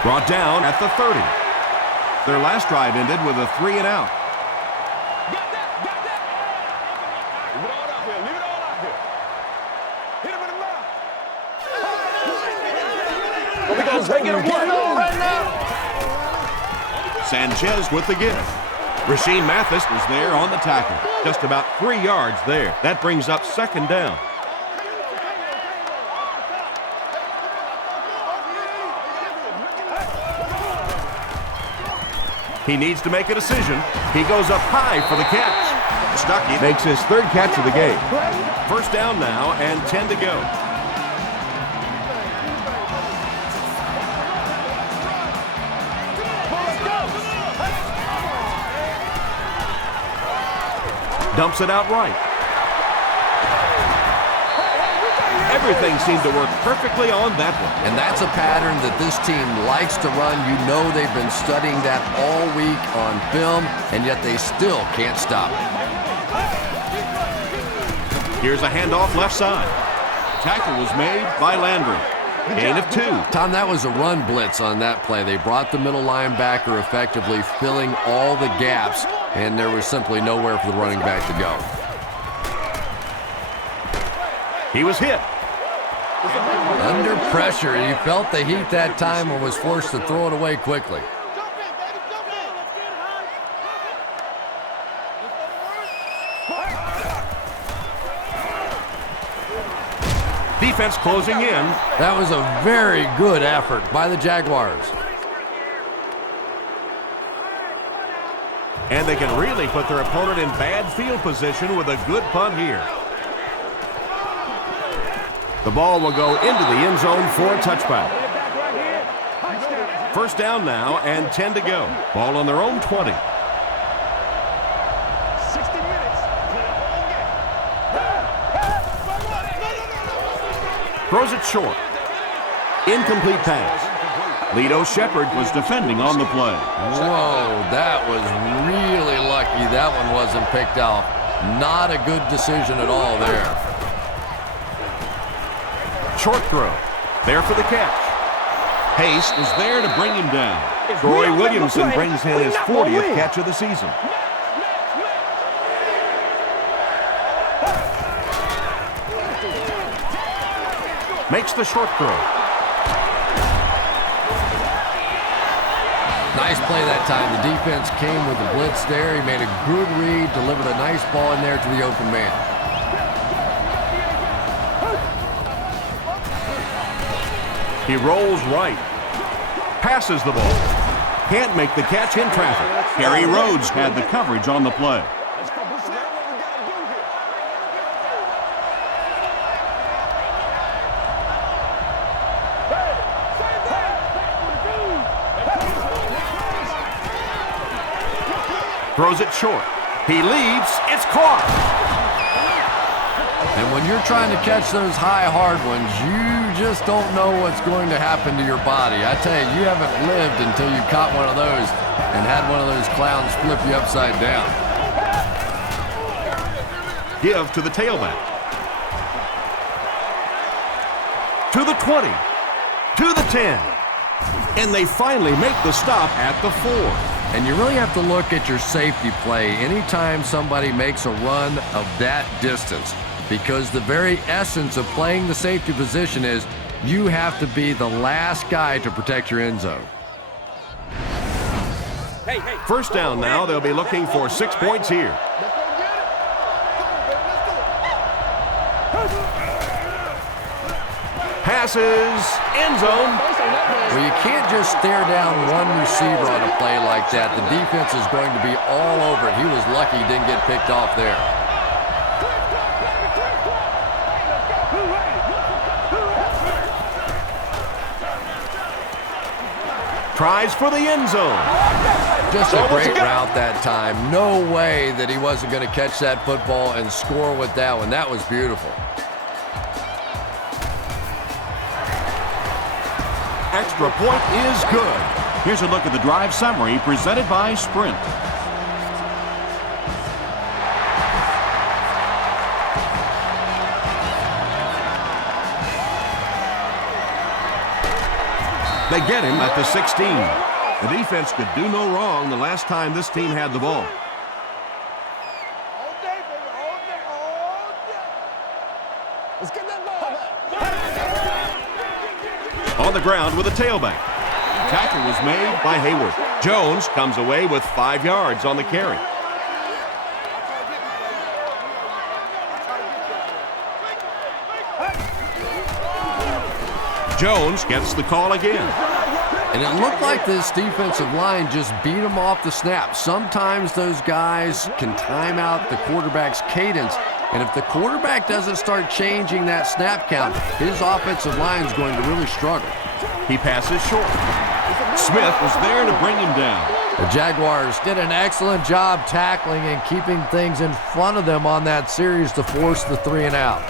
Brought down at the 30. Their last drive ended with a 3-and-out. We're going to take it right now. Sanchez with the give. Rasheem Mathis was there on the tackle. Just about 3 yards there. That brings up second down. He needs to make a decision. He goes up high for the catch. Stuckey makes his third catch of the game. First down now and 10 to go. Dumps it out right. Everything seemed to work perfectly on that one. And that's a pattern that this team likes to run. You know they've been studying that all week on film, and yet they still can't stop it. Here's a handoff left side. Tackle was made by Landry. Gain of 2. Tom, that was a run blitz on that play. They brought the middle linebacker effectively, filling all the gaps, and there was simply nowhere for the running back to go. He was hit. Under pressure, he felt the heat that time and was forced to throw it away quickly. Defense closing in. That was a very good effort by the Jaguars. And they can really put their opponent in bad field position with a good punt here. The ball will go into the end zone for a touchback. First down now and 10 to go. Ball on their own 20. 60 minutes. Throws it short. Incomplete pass. Lito Shepard was defending on the play. Whoa, that was really lucky that one wasn't picked out. Not a good decision at all there. Short throw. There for the catch. Pace was there to bring him down. Troy Williamson brings in his 40th catch of the season. Makes the short throw. Nice play that time. The defense came with the blitz there. He made a good read, delivered a nice ball in there to the open man. He rolls right. Passes the ball. Can't make the catch in traffic. Harry Rhodes had the coverage on the play. Throws it short. He leaves. It's caught. And when you're trying to catch those high, hard ones, you just don't know what's going to happen to your body. I tell you, you haven't lived until you caught one of those and had one of those clowns flip you upside down. Give to the tailback. To the 20. To the 10. And they finally make the stop at the 4. And you really have to look at your safety play anytime somebody makes a run of that distance, because the very essence of playing the safety position is you have to be the last guy to protect your end zone. First down now, they'll be looking for 6 points here. Passes, end zone. Well, you can't just stare down one receiver on a play like that. The defense is going to be all over it. He was lucky he didn't get picked off there. Tries for the end zone. Just a great route that time. No way that he wasn't going to catch that football and score with that one. That was beautiful. Extra point is good. Here's a look at the drive summary presented by Sprint. They get him at the 16. The defense could do no wrong the last time this team had the ball. Let's get that ball back. On the ground with a tailback. Tackle was made by Hayward. Jones comes away with 5 yards on the carry. Jones gets the call again. And it looked like this defensive line just beat him off the snap. Sometimes those guys can time out the quarterback's cadence. And if the quarterback doesn't start changing that snap count, his offensive line is going to really struggle. He passes short. Smith was there to bring him down. The Jaguars did an excellent job tackling and keeping things in front of them on that series to force the 3 and out.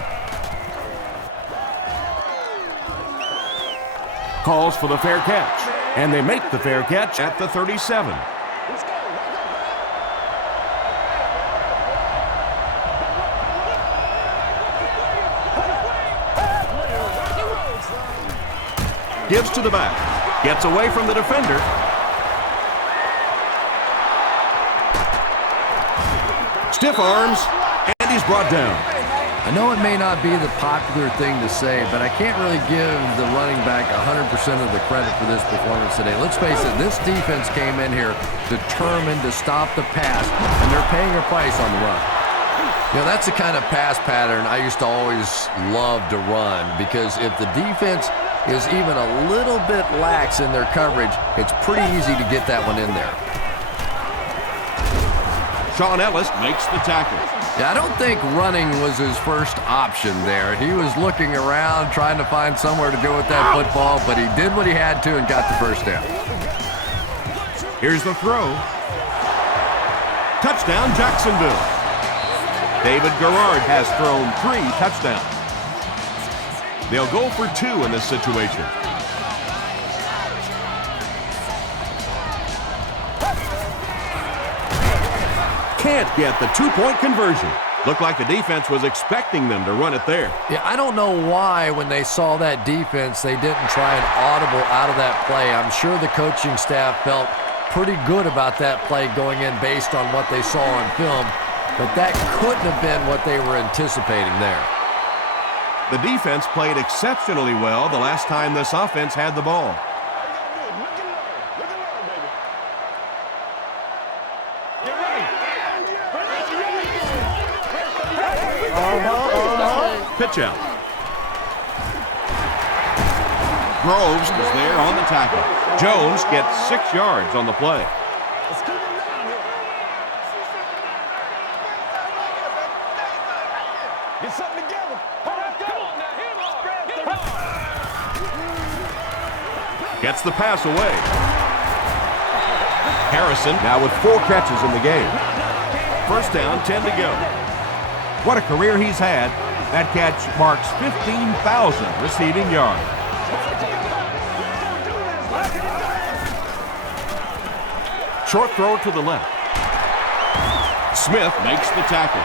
Calls for the fair catch, and they make the fair catch at the 37. Gives to the back, gets away from the defender. Stiff arms, and he's brought down. I know it may not be the popular thing to say, but I can't really give the running back 100% of the credit for this performance today. Let's face it, this defense came in here determined to stop the pass, and they're paying a price on the run. You know, that's the kind of pass pattern I used to always love to run, because if the defense is even a little bit lax in their coverage, it's pretty easy to get that one in there. Sean Ellis makes the tackle. Yeah, I don't think running was his first option there. He was looking around, trying to find somewhere to go with that football, but he did what he had to and got the first down. Here's the throw. Touchdown, Jacksonville. David Garrard has thrown 3 touchdowns. They'll go for 2 in this situation. Can't get the 2-point conversion. Looked like the defense was expecting them to run it there. Yeah, I don't know why when they saw that defense, they didn't try an audible out of that play. I'm sure the coaching staff felt pretty good about that play going in based on what they saw on film, but that couldn't have been what they were anticipating there. The defense played exceptionally well the last time this offense had the ball. Pitch out. Groves was there on the tackle. Jones gets 6 yards on the play. Get something together. Gets the pass away. Harrison now with 4 catches in the game. First down, 10 to go. What a career he's had. That catch marks 15,000 receiving yards. Short throw to the left. Smith makes the tackle.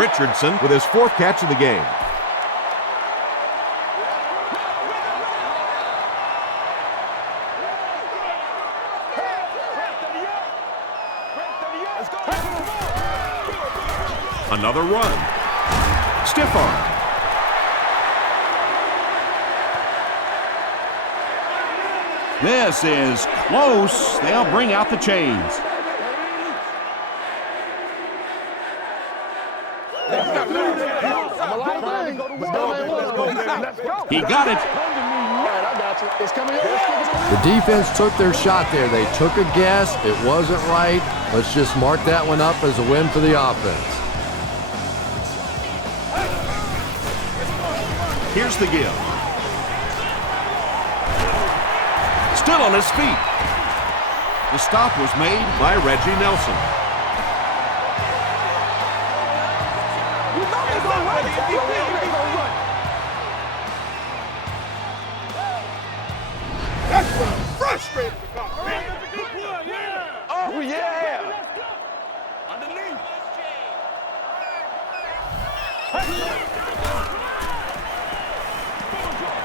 Richardson with his 4th catch of the game. Another run. Stiff arm. This is close. They'll bring out the chains. He got it. The defense took their shot there. They took a guess. It wasn't right. Let's just mark that one up as a win for the offense. Here's the give. Still on his feet. The stop was made by Reggie Nelson. Frustrated. Oh, yeah.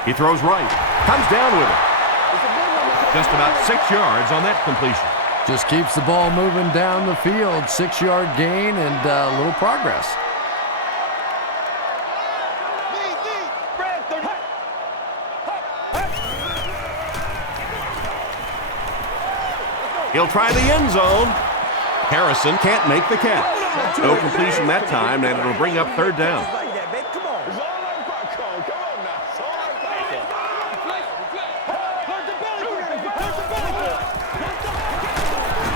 He throws right. Comes down with it. Just about 6 yards on that completion. Just keeps the ball moving down the field. 6-yard gain and a little progress. He'll try the end zone. Harrison can't make the catch. No completion that time, and it'll bring up 3rd down.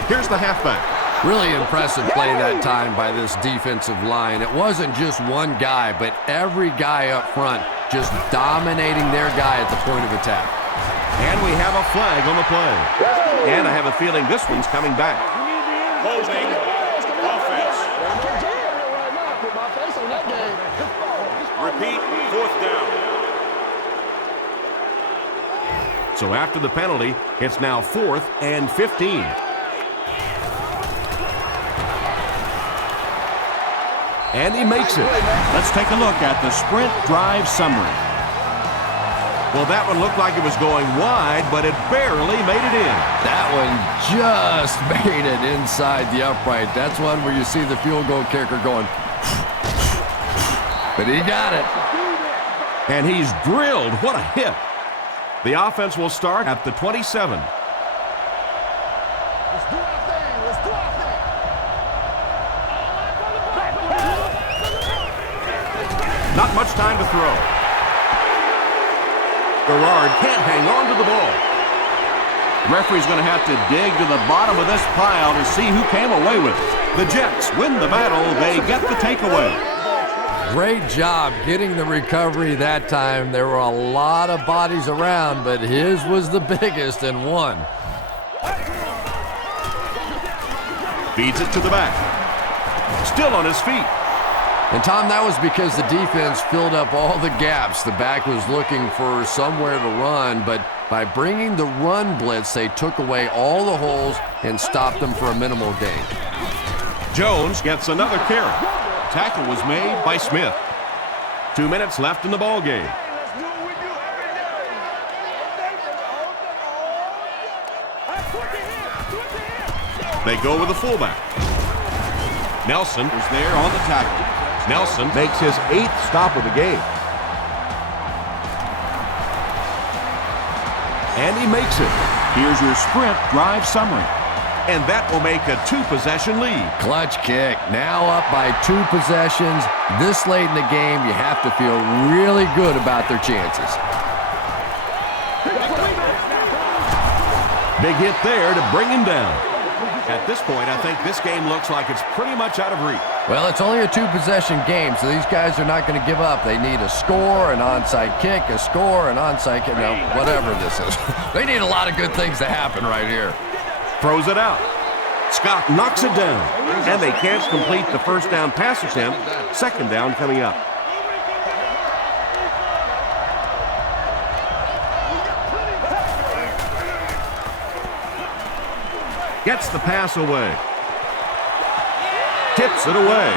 Here's the halfback. Really impressive play that time by this defensive line. It wasn't just one guy, but every guy up front just dominating their guy at the point of attack. And we have a flag on the play. And I have a feeling this one's coming back. Holding offense. Repeat, 4th down. So after the penalty, it's now 4th and 15. And he makes it. Let's take a look at the sprint drive summary. Well, that one looked like it was going wide, but it barely made it in. That one just made it inside the upright. That's one where you see the field goal kicker going, but he got it. And he's drilled. What a hit. The offense will start at the 27. Not much time to throw. Garrard can't hang on to the ball. The referee's going to have to dig to the bottom of this pile to see who came away with it. The Jets win the battle. They get the takeaway. Great job getting the recovery that time. There were a lot of bodies around, but his was the biggest and won. Feeds it to the back. Still on his feet. And, Tom, that was because the defense filled up all the gaps. The back was looking for somewhere to run, but by bringing the run blitz, they took away all the holes and stopped them for a minimal gain. Jones gets another carry. Tackle was made by Smith. 2 minutes left in the ball game. They go with the fullback. Nelson is there on the tackle. Nelson makes his 8th stop of the game. And he makes it. Here's your sprint drive summary. And that will make a 2-possession lead. Clutch kick. Now up by 2 possessions. This late in the game, you have to feel really good about their chances. Big hit there to bring him down. At this point, I think this game looks like it's pretty much out of reach. Well, it's only a 2-possession game, so these guys are not going to give up. They need a score, an onside kick, a score, an onside kick, no, whatever this is. They need a lot of good things to happen right here. Throws it out. Scott knocks it down. And they can't complete the 1st down pass attempt. 2nd down coming up. Gets the pass away. Tips it away.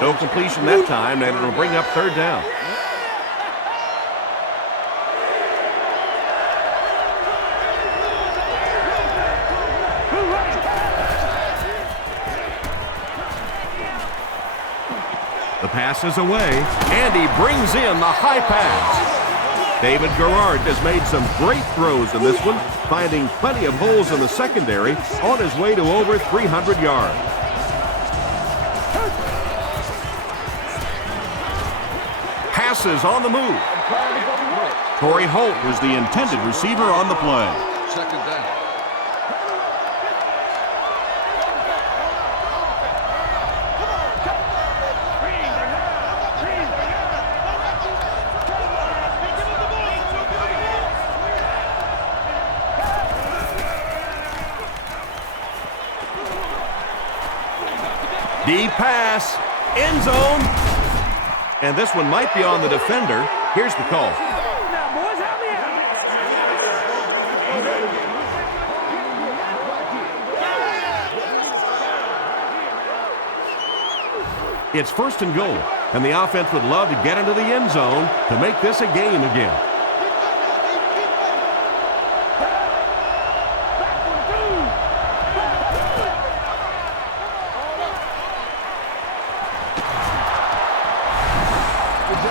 No completion that time, and it'll bring up 3rd down. The pass is away, and he brings in the high pass. David Garrard has made some great throws in this one, finding plenty of holes in the secondary on his way to over 300 yards. Passes on the move. Torrey Holt was the intended receiver on the play. Second down. Deep pass, end zone, and this one might be on the defender. Here's the call. It's first and goal, and the offense would love to get into the end zone to make this a game again.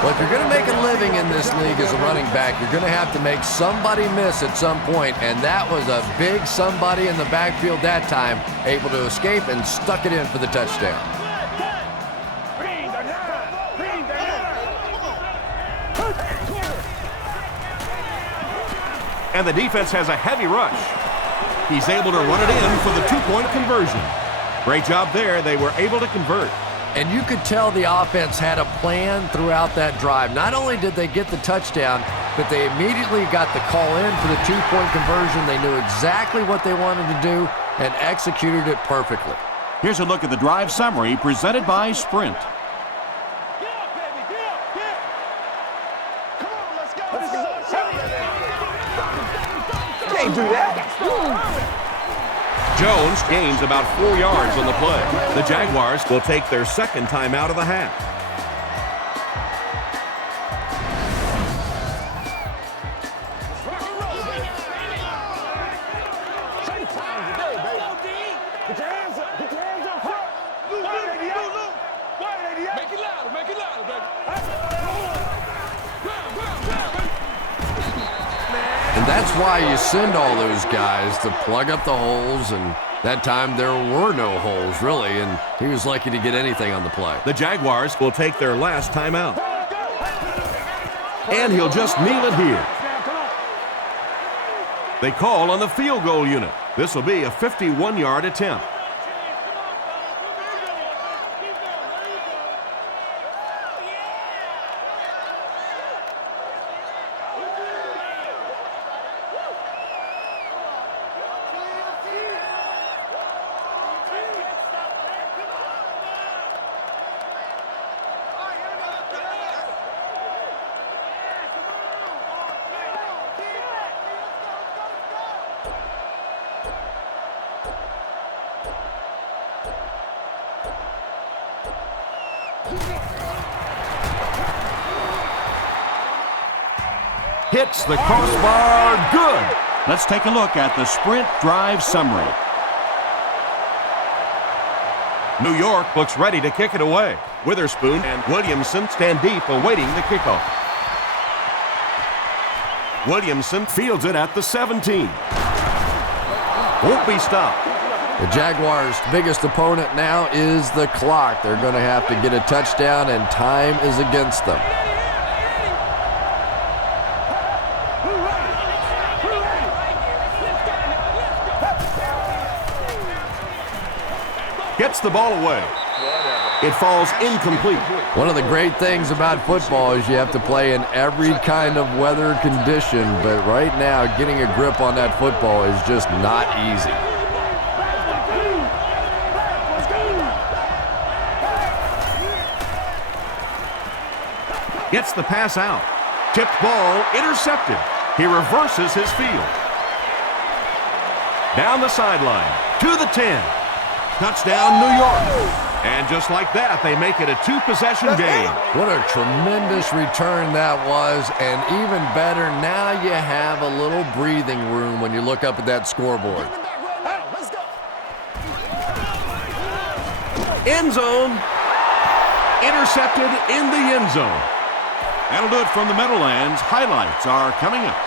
Well, if you're going to make a living in this league as a running back, you're going to have to make somebody miss at some point, and that was a big somebody in the backfield that time, able to escape and stuck it in for the touchdown. And the defense has a heavy rush. He's able to run it in for the two-point conversion. Great job there. They were able to convert. And you could tell the offense had a plan throughout that drive. Not only did they get the touchdown, but they immediately got the call in for the two-point conversion. They knew exactly what they wanted to do and executed it perfectly. Here's a look at the drive summary presented by Sprint. Can't do that. Jones gains about 4 yards on the play. The Jaguars will take their second time out of the half. And that's why you send all those guys to plug up the holes, and that time there were no holes, really, and he was lucky to get anything on the play. The Jaguars will take their last timeout. And he'll just kneel it here. They call on the field goal unit. This will be a 51-yard attempt. Hits the crossbar, good. Let's take a look at the Sprint drive summary. New York looks ready to kick it away. Witherspoon and Williamson stand deep awaiting the kickoff. Williamson fields it at the 17. Won't be stopped. The Jaguars' biggest opponent now is the clock. They're going to have to get a touchdown, and time is against them. Gets the ball away. It falls incomplete. One of the great things about football is you have to play in every kind of weather condition, but right now getting a grip on that football is just not easy. Gets the pass out. Tipped ball, intercepted. He reverses his field. Down the sideline, to the 10. Touchdown, New York. And just like that, they make it a two-possession game. What a tremendous return that was, and even better, now you have a little breathing room when you look up at that scoreboard. End zone. intercepted in the end zone. That'll do it from the Meadowlands. Highlights are coming up.